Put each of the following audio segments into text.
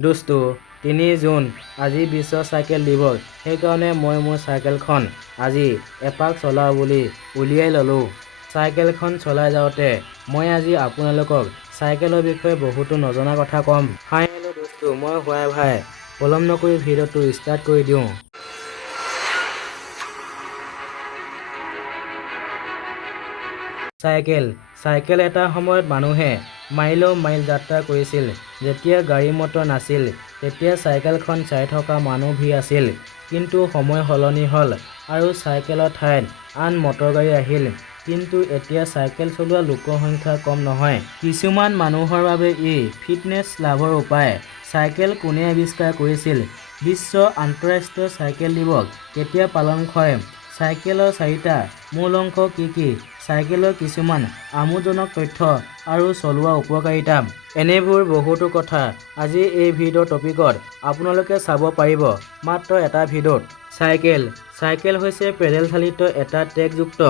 দোস্তো 3 June আজি বিশ্ব cycle দিৱস। সেইকাৰণে মই মোৰ চাইকেলখন আজি এপাক চলাওঁ বুলি উলিয়াই ল'লোঁ। চাইকেলখন চলাই যাওঁতে মই আজি আপোনালোকক চাইকেলৰ বিষয়ে বহুতো নজনা কথা ক'ম। হাই হেল্ল' দোস্তো, মই হোৱাই ভাই পলম নকৰি ভিডিঅ'টো ষ্টাৰ্ট কৰি দিওঁ। চাইকেল এটা সময়ত মানুহে মাইলৰ মাইল যাত্ৰা কৰিছিল। যেতিয়া গাড়ী মটৰ নাছিল তেতিয়া চাইকেলখন চাই থকা মানুহ ভিৰ আছিল। কিন্তু সময় সলনি হ'ল আৰু চাইকেলৰ ঠাইত আন মটৰ গাড়ী আহিল। কিন্তু এতিয়া চাইকেল চলোৱা লোকৰ সংখ্যা কম নহয়। কিছুমান মানুহৰ বাবে ই ফিটনেছ লাভৰ উপায়। চাইকেল কোনে আৱিষ্কাৰ কৰিছিল? বিশ্ব আন্তঃৰাষ্ট্ৰীয় চাইকেল দিৱস কেতিয়া পালন কৰে? চাইকেলৰ 4টা মূল অংশ কি কি? চাইকেলৰ কিছুমান আমোদজনক তথ্য আৰু চলোৱা উপকাৰিতা। এনেবোৰ বহুতো কথা আজি এই ভিডিঅ'ৰ টপিকত আপোনালোকে চাব পাৰিব মাত্ৰ এটা ভিডিঅ'ত। চাইকেল হৈছে পেডেল চালিত এটা ট্ৰেকযুক্ত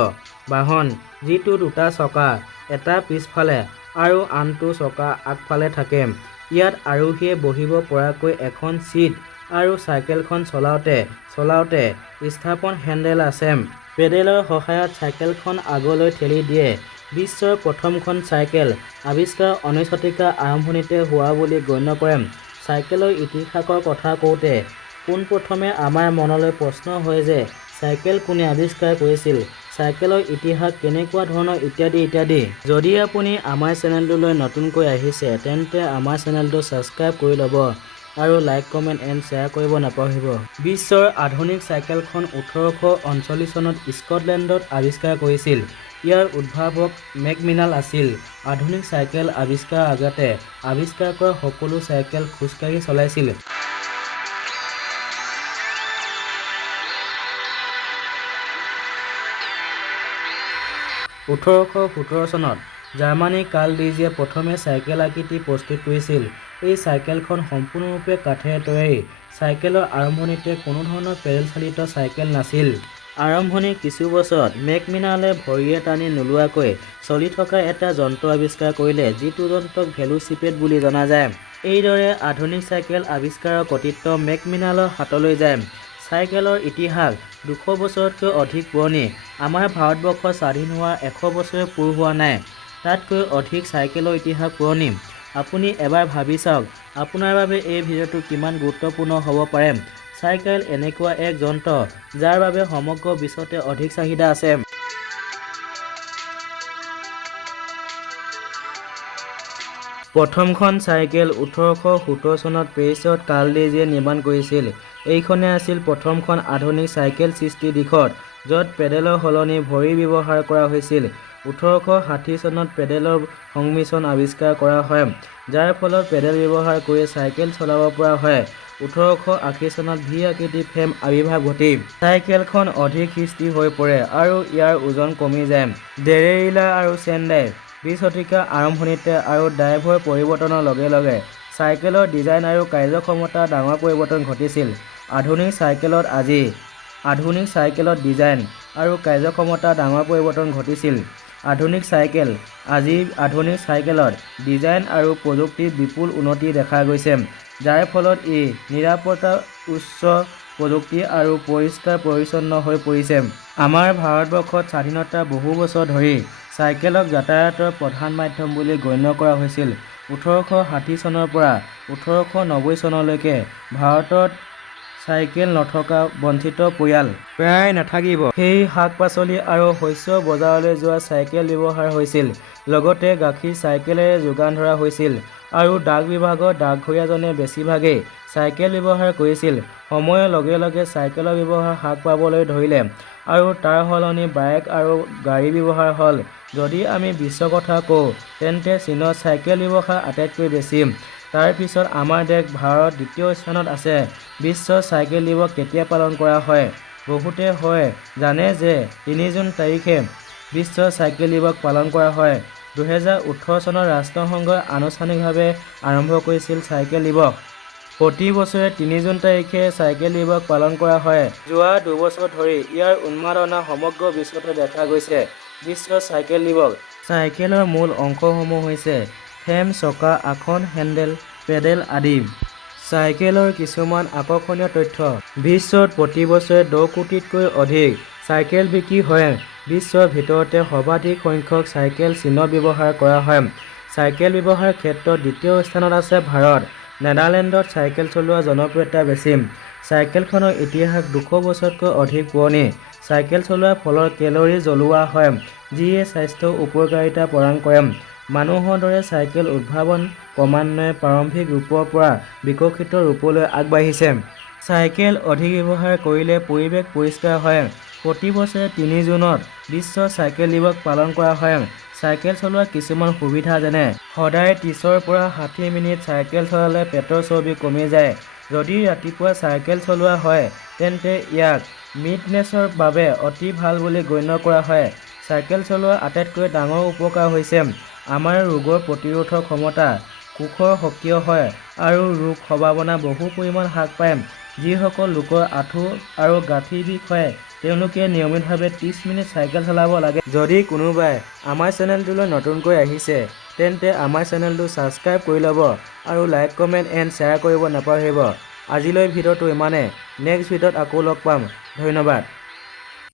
বাহন যিটো দুটা চকা, এটা পিছফালে আৰু আনটো চকা আগফালে থাকে। ইয়াত আৰোহীয়ে বহিব পৰাকৈ এখন চিট আৰু চাইকেলখন চলাওঁতে স্থাপন হেণ্ডেল আছে। পেডেলৰ সহায়ত চাইকেলখন আগলৈ ঠেলি দিয়ে। বিশ্বৰ প্ৰথমখন চাইকেল আৱিষ্কাৰ 19 শতিকাৰ আৰম্ভণিতে হোৱা বুলি গণ্য কৰে। চাইকেলৰ ইতিহাসৰ কথা কওঁতে পোনপ্ৰথমে আমাৰ মনলৈ প্ৰশ্ন হয় যে চাইকেল কোনে আৱিষ্কাৰ কৰিছিল, চাইকেলৰ ইতিহাস কেনেকুৱা ধৰণৰ ইত্যাদি। যদি আপুনি আমাৰ চেনেলটোলৈ নতুনকৈ আহিছে তেন্তে আমাৰ চেনেলটো ছাবস্ক্ৰাইব কৰি ল'ব আৰু লাইক কমেণ্ট এণ্ড শ্বেয়াৰ কৰিব নাপাহৰিব। বিশ্বৰ আধুনিক চাইকেলখন 1839 চনত স্কটলেণ্ডত আৱিষ্কাৰ কৰিছিল। ইয়াৰ উদ্ভাৱক মেকমিলান আছিল। আধুনিক চাইকেল আৱিষ্কাৰৰ আগতে আৱিষ্কাৰ কৰা সকলো চাইকেল খোজকাঢ়ি চলাইছিল। 1817 চনত জাৰ্মানীৰ কাৰ্ল ডিজিয়ে প্ৰথমে চাইকেল আকৃতি প্ৰস্তুত কৰিছিল। এই চাইকেলখন সম্পূৰ্ণৰূপে কাঠেৰে তৈয়াৰী। চাইকেলৰ আৰম্ভণিতে কোনো ধৰণৰ পেডেল চালিত চাইকেল নাছিল। আৰম্ভণিৰ কিছু বছৰত মেকমিলানে ভৰিৰে টানি নোলোৱাকৈ চলি থকা এটা যন্ত্ৰ আৱিষ্কাৰ কৰিলে, যিটো যন্ত্ৰক ভেলোচিপেড বুলি জনা যায়। এইদৰে আধুনিক চাইকেল আৱিষ্কাৰৰ কৃতিত্ব মেকমিলানৰ হাতলৈ যায়। চাইকেলৰ ইতিহাস 200 বছৰতকৈ অধিক পুৰণি। আমাৰ ভাৰতবৰ্ষ স্বাধীন হোৱাৰ 100 বছৰে পূৰ হোৱা নাই, তাতকৈ অধিক চাইকেলৰ ইতিহাস পুৰণি। আপুনি এবাৰ ভাবি চাওক আপোনাৰ বাবে এই ভিডিঅ'টো কিমান গুৰুত্বপূৰ্ণ হ'ব পাৰে। চাইকেল এনেকুৱা এক যন্ত্ৰ যাৰ বাবে সমগ্ৰ বিশ্বতে অধিক চাহিদা আছে। প্ৰথমখন চাইকেল 1817 চনত পেৰিছত কাৰ্ল ডিজিয়ে নিৰ্মাণ কৰিছিল। এইখনেই আছিল প্ৰথমখন আধুনিক চাইকেল সৃষ্টিৰ দিশত, য'ত পেডেলৰ সলনি ভৰি ব্যৱহাৰ কৰা হৈছিল। 1860 চনত পেডেলৰ সংমিশ্ৰণ আৱিষ্কাৰ কৰা হয়, যাৰ ফলত পেডেল ব্যৱহাৰ কৰি চাইকেল চলাব পৰা হয়। 1880 চনত ভি আকৃতিৰ ফ্ৰেম আৱিৰ্ভাৱ ঘটি চাইকেলখন অধিক স্থিৰ হৈ পৰে আৰু ইয়াৰ ওজন কমি যায়। ডেৰেইলা আৰু চেণ্ডাই 20 শতিকাৰ আৰম্ভণিতে আৰু ড্ৰাইভৰ পৰিৱৰ্তনৰ লগে লগে চাইকেলৰ ডিজাইন আৰু কাৰ্যক্ষমতাৰ ডাঙৰ পৰিৱৰ্তন ঘটিছিল। আধুনিক চাইকেলত ডিজাইন আৰু কাৰ্যক্ষমতাৰ ডাঙৰ পৰিৱৰ্তন ঘটিছিল। আধুনিক চাইকেলত ডিজাইন আৰু প্ৰযুক্তিৰ বিপুল উন্নতি দেখা গৈছে, যাৰ ফলত ই নিৰাপত্তা, উচ্চ প্ৰযুক্তি আৰু পৰিষ্কাৰ-পৰিচ্ছন্ন হৈ পৰিছে। আমাৰ ভাৰতবৰ্ষত স্বাধীনতাৰ বহু বছৰ ধৰি চাইকেলক যাতায়াতৰ প্ৰধান মাধ্যম বুলি গণ্য কৰা হৈছিল। 1860 চনৰ পৰা 1890 চনলৈকে ভাৰতত চাইকেল নথকা বঞ্চিত পৰিয়াল প্ৰায় নাথাকিব। সেই শাক-পাচলি আৰু শস্য বজাৰলৈ যোৱা চাইকেল ব্যৱহাৰ হৈছিল। লগতে গাখীৰ চাইকেলেৰে যোগান ধৰা হৈছিল আৰু ডাক বিভাগৰ ডাকঘৰীয়াজনে বেছিভাগেই চাইকেল ব্যৱহাৰ কৰিছিল। সময়ৰ লগে লগে চাইকেলৰ ব্যৱহাৰ হ্ৰাস পাবলৈ ধৰিলে আৰু তাৰ সলনি বাইক আৰু গাড়ী ব্যৱহাৰ হ'ল। যদি আমি বিশ্বৰ কথা কওঁ তেন্তে চীনত চাইকেল ব্যৱহাৰ আটাইতকৈ বেছি। তাৰ পিছত আমাৰ দেশ ভাৰত দ্বিতীয় স্থানত আছে। বিশ্ব চাইকেল দিৱস কেতিয়া পালন কৰা হয়? বহুতে জানে যে 3 জুন তাৰিখে বিশ্ব চাইকেল দিৱস পালন কৰা হয়। 2018 চনত ৰাষ্ট্ৰসংঘই আনুষ্ঠানিকভাৱে আৰম্ভ কৰিছিল চাইকেল দিৱস। প্ৰতি বছৰে 3 জুন তাৰিখে চাইকেল দিৱস পালন কৰা হয়। যোৱা 2 বছৰ ধৰি ইয়াৰ উন্মাদনা সমগ্ৰ বিশ্বতে দেখা গৈছে। বিশ্ব চাইকেল দিৱস। চাইকেলৰ মূল অংশসমূহ হৈছে ফ্ৰেম, চকা, আসন, হেণ্ডেল, পেডেল আদি। চাইকেলৰ কিছুমান আকৰ্ষণীয় তথ্য। বিশ্বত প্ৰতি বছৰে 10 কোটিতকৈ অধিক চাইকেল বিক্ৰী হয়। বিশ্বৰ ভিতৰতে সৰ্বাধিক সংখ্যক চাইকেল চীনত ব্যৱহাৰ কৰা হয়। চাইকেল ব্যৱহাৰৰ ক্ষেত্ৰত দ্বিতীয় স্থানত আছে ভাৰত। নেদাৰলেণ্ডত চাইকেল চলোৱাৰ জনপ্ৰিয়তা বেছি। চাইকেলখনৰ ইতিহাস 200 বছৰতকৈ অধিক পুৰণি। চাইকেল চলোৱাৰ ফলত কেলৰি জ্বলোৱা হয়, যিয়ে স্বাস্থ্যৰ উপকাৰিতা প্ৰদান কৰে। মানুহৰ দৰে চাইকেল উদ্ভাৱন ক্ৰমান্বয়ে প্ৰাৰম্ভিক ৰূপৰ পৰা বিকশিত ৰূপলৈ আগবাঢ়িছে। চাইকেল অধিক ব্যৱহাৰ কৰিলে পৰিৱেশ পৰিষ্কাৰ হয়। প্ৰতি বছৰে 3 জুনত বিশ্ব চাইকেল দিৱস পালন কৰা হয়। চাইকেল চলোৱাৰ কিছুমান সুবিধা যেনে সদায় 30ৰ পৰা 60 মিনিট চাইকেল চলালে পেটৰ চৰ্বি কমি যায়। যদি ৰাতিপুৱা চাইকেল চলোৱা হয় তেন্তে ইয়াক ফিটনেছৰ বাবে অতি ভাল বুলি গণ্য কৰা হয়। চাইকেল চলোৱাৰ আটাইতকৈ ডাঙৰ উপকাৰ হৈছে আমাৰ ৰোগৰ প্ৰতিৰোধক ক্ষমতা, কোষৰ সক্ৰিয় হয় আৰু ৰোগ সম্ভাৱনা বহু পৰিমাণ হ্ৰাস পায়। যিসকল লোকৰ আঁঠু আৰু গাঁঠিৰ বিষ হয় তেওঁলোকে নিয়মিতভাৱে 30 মিনিট চাইকেল চলাব লাগে। যদি কোনোবাই আমাৰ চেনেলটোলৈ নতুনকৈ আহিছে তেন্তে আমাৰ চেনেলটো ছাবস্ক্ৰাইব কৰি ল'ব আৰু লাইক কমেণ্ট এণ্ড শ্বেয়াৰ কৰিব নাপাহৰিব। আজিলৈ ভিডিঅ'টো ইমানেই। নেক্সট ভিডিঅ'ত আকৌ লগ পাম। ধন্যবাদ।